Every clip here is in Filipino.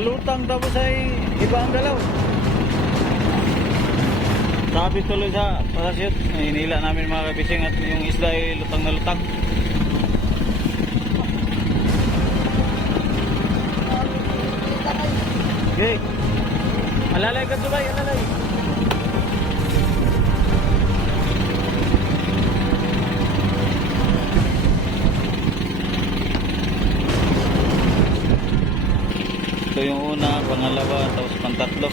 Nalutang tapos ay iba ang galaw. Sabi tuloy sa parachute. Hinila namin mga kabising at yung isla ay lutang na lutang. Okay. Alalay ka Dubai, alalay. Ito yung una, pangalawa, tapos pantatlo.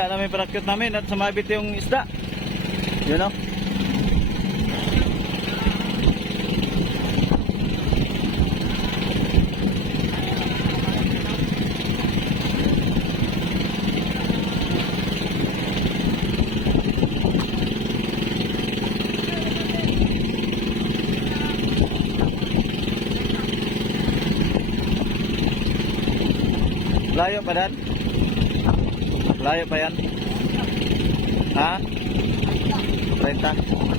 Hila namin parakit namin at sumabit yung isda. You know? Layo pa dan? Layo pa yan? Ha? 30?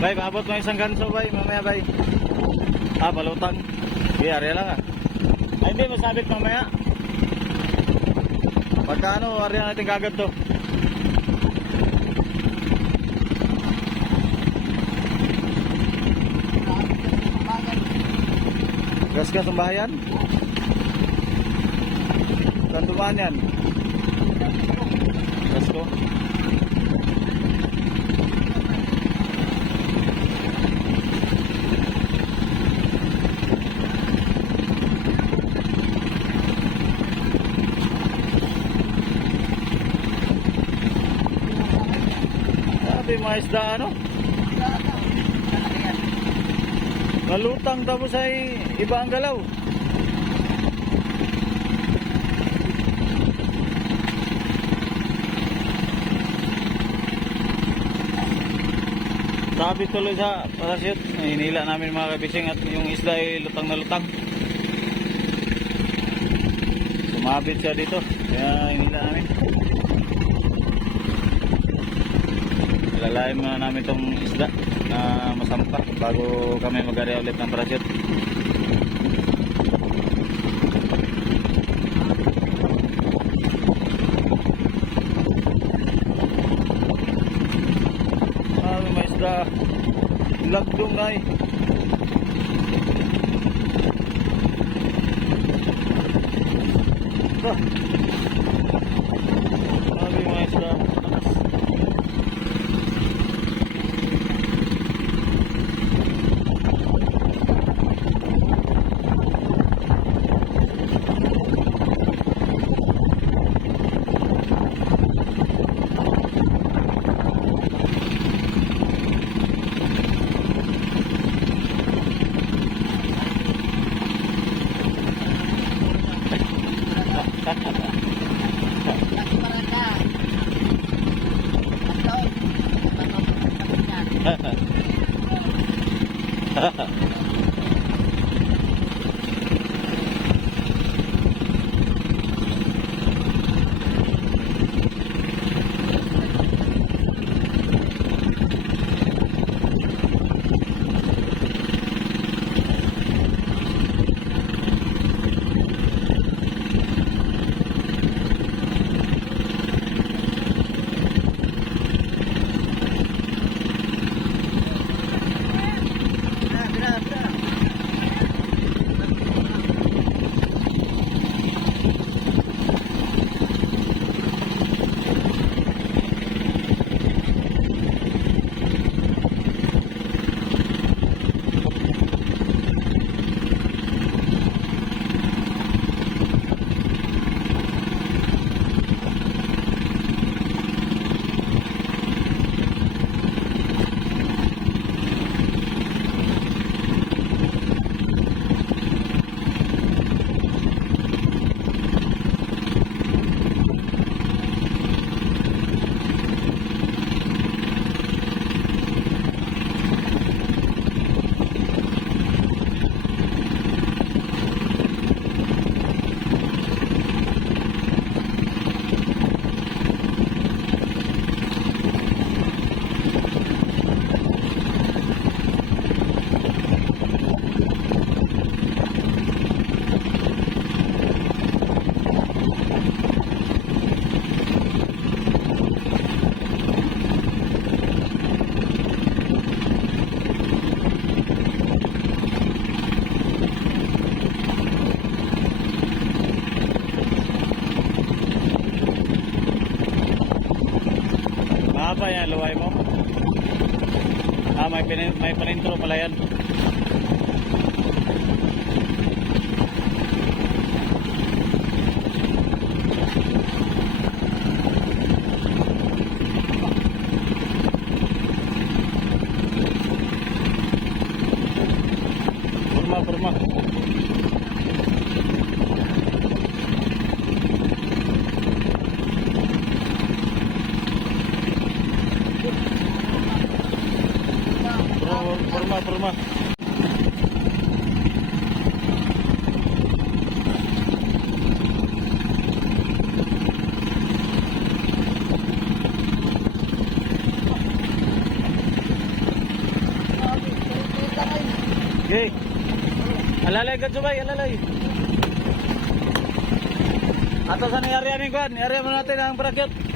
Bay, maabot mo isang ganso, bay. Mamaya, bay. Ah, balutang. Sige, area lang ah. Ay, hindi, masabit mamaya. Pagka ano, area natin kagad to. Gas gas ang bahayan? Saan dumaan yan? Gas ko? Sabi mga isda ano? Nalutang tapos ay iba ang galaw. Sabi tuloy sa parachute. Hinila namin mga kabising at yung isda ay lutang na lutang. Sumabit siya dito. Kaya Lalayan muna namin itong isda na masampa bago kami mag-area ulit ng parachute. Sabi may isda. Lagdong na Mahaba yan, luway mo. Ah, may, pinin, may panintro pala yan. Alalay ka subay, alalay. Ato sa nangyari yan kuan, nangyari mo natin ang bracket.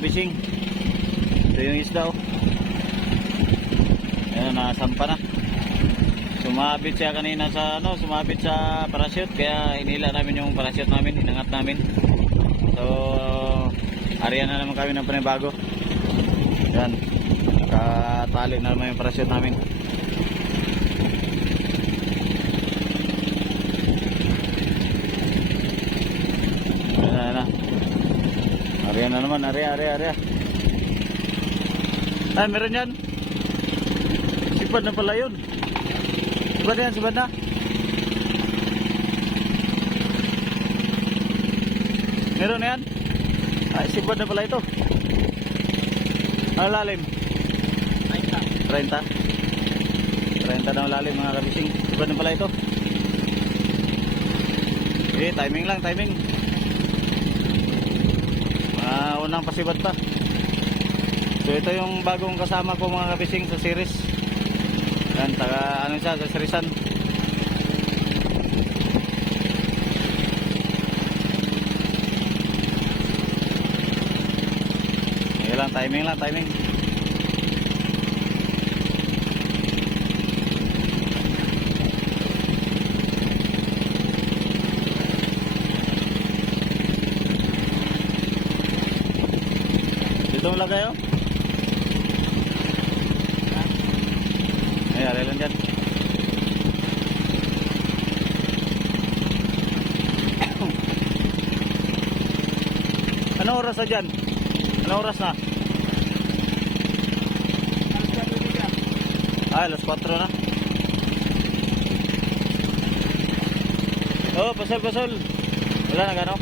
Kabising. Ito yung isda oh. Ayan, nasampa na. Sumabit siya kanina sa ano, sumabit sa parachute kaya inila namin yung parachute namin, inangat namin. So, ariyan na naman kami ng panibago. Yan. Nakatali na naman yung parachute namin. Ayan na, ayan na. Ariyan na naman, ariya, ariya, ariya. Ay, meron yan. Sipad na pala yun. Sipad na yan, sipad na. Meron na yan. Ay, sipad na pala ito. Ano lalim? 30. 30 na lalim mga kabising. Sipad na pala ito. Eh, timing lang, timing. Mga unang pasibad pa. So ito yung bagong kasama ko mga kabising sa series. Yan, taga ano siya, sa Serisan. Ayan lang, timing lang, timing. Lagay oh. Ay, ari lang dyan. Anong oras na dyan? Anong oras na? Ah, alas 4 na. Oh, pasol, pasol. Wala na gano?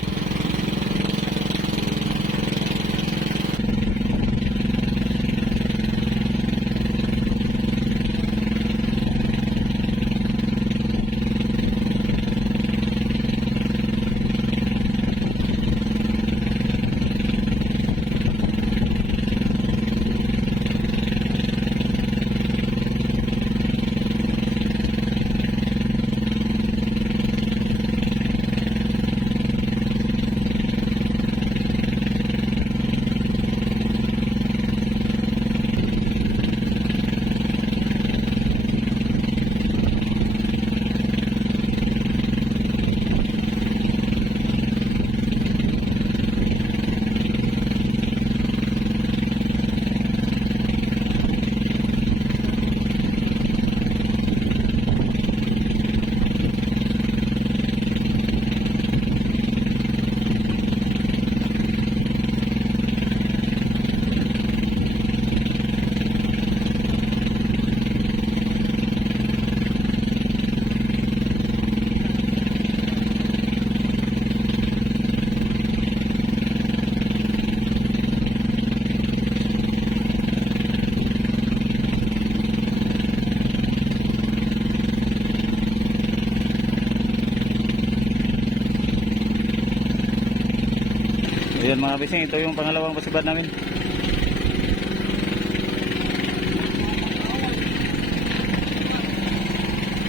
Ayan mga bising, ito yung pangalawang pasibad namin.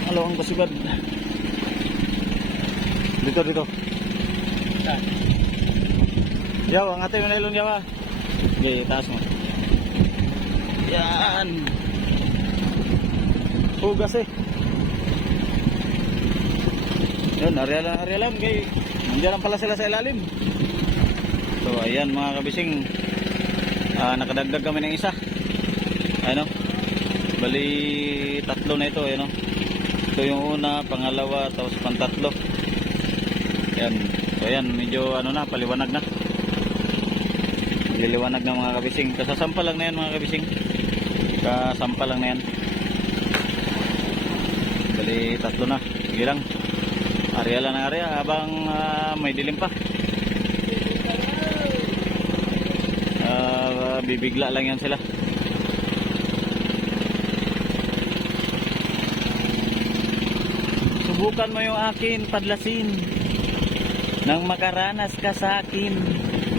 Pangalawang pasibad. Dito, dito. Yaw, ang ate mo na ilong yawa. Okay, taas mo. Yan. Hugas eh. Yun, area lang. Kay, nandiyan pala sila sa ilalim. So ayan mga kabising. Ah, Nakadagdag kami ng isa. Ano? Bali tatlo na ito ano? Ito yung una, pangalawa Tapos pantatlo. Ayan. So ayan medyo ano na paliwanag na. Liliwanag na mga kabising. Kasasampa lang na yan mga kabising. Kasampa lang na yan. Bali tatlo na. Sige lang. Area lang ng area habang ah, may dilim pa Ah, bibigla lang yan sila. Subukan mo yung akin, padlasin. Nang makaranas ka sa akin.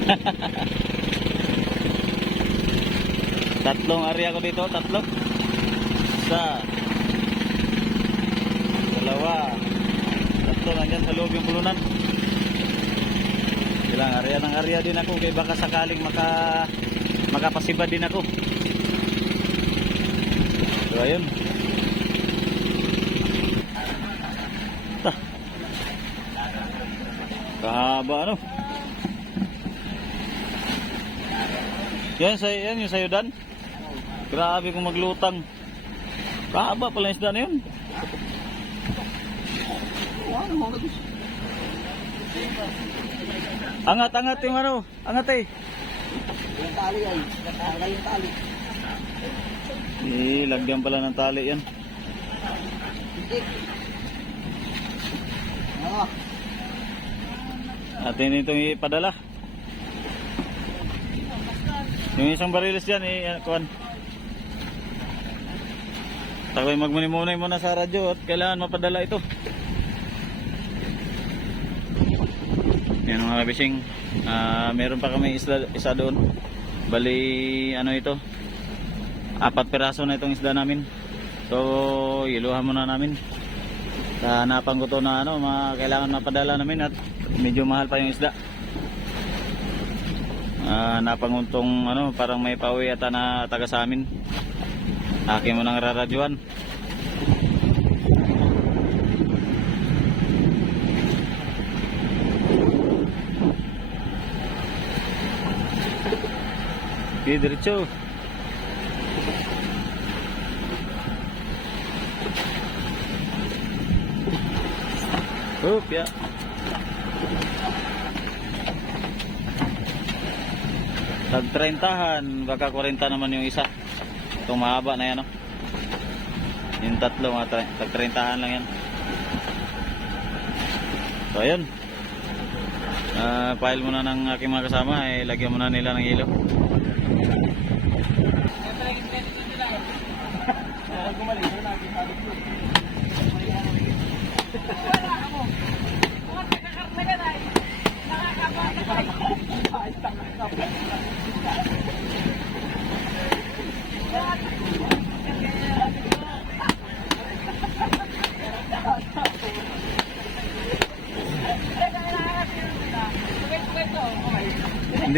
Tatlong area ko dito, tatlo. Isa. Dalawa. Tatlo nandyan sa loob yung pulunan. lang, area ng area din ako kay baka sakaling maka makapasiba din ako. So ayun. Ta. Kahaba ano? Yan sa yan yung sayo dan. Grabe kung maglutang. Kahaba pala yung isda na yun. Angat, angat yung ano. Angat eh. Yung tali yan. Nakakala yung tali. Eh, lagyan pala ng tali yan. Titik. Oo. Atin itong ipadala. Yung isang bariles dyan, eh, kuhan. Takoy magmunimunay muna sa radyo at kailangan mapadala ito. Yan mga kabising. Ah, meron pa kami isda, isa doon. Bali, ano ito? Apat piraso na itong isda namin. So, iluhan muna namin. Hanapan ko to na ano, mga kailangan mapadala namin at medyo mahal pa yung isda. Ah, napanguntong ano, parang may pauwi ata na taga sa amin. Akin mo nang raradyuan. Okay, diretso. Oop, ya. Tag 30 baka 40 naman yung isa. Itong mahaba na yan, no? Yung tatlo, mga tag 30 lang yan. So, ayun. Ah, file muna ng aking mga kasama, eh, lagyan muna nila ng ilo.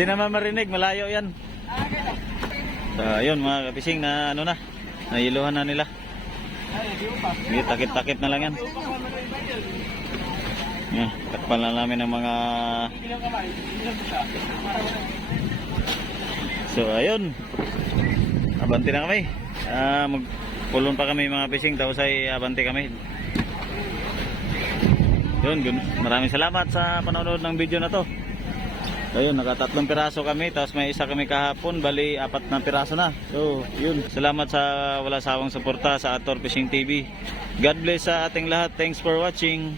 Hindi naman marinig, malayo yan. So, ayun mga kapising na ano na, nailuhan na nila. Hindi, takip-takip na lang yan. Yan, takpan na namin ng mga... So, ayun. Abante na kami. Ah, magpulon pa kami mga pising, tapos ay abante kami. Yun, maraming salamat sa panonood ng video na to. Ayun, nakatatlong piraso kami, tapos may isa kami kahapon, bali apat na piraso na. So, yun. Salamat sa wala sawang suporta sa Ator Fishing TV. God bless sa ating lahat. Thanks for watching.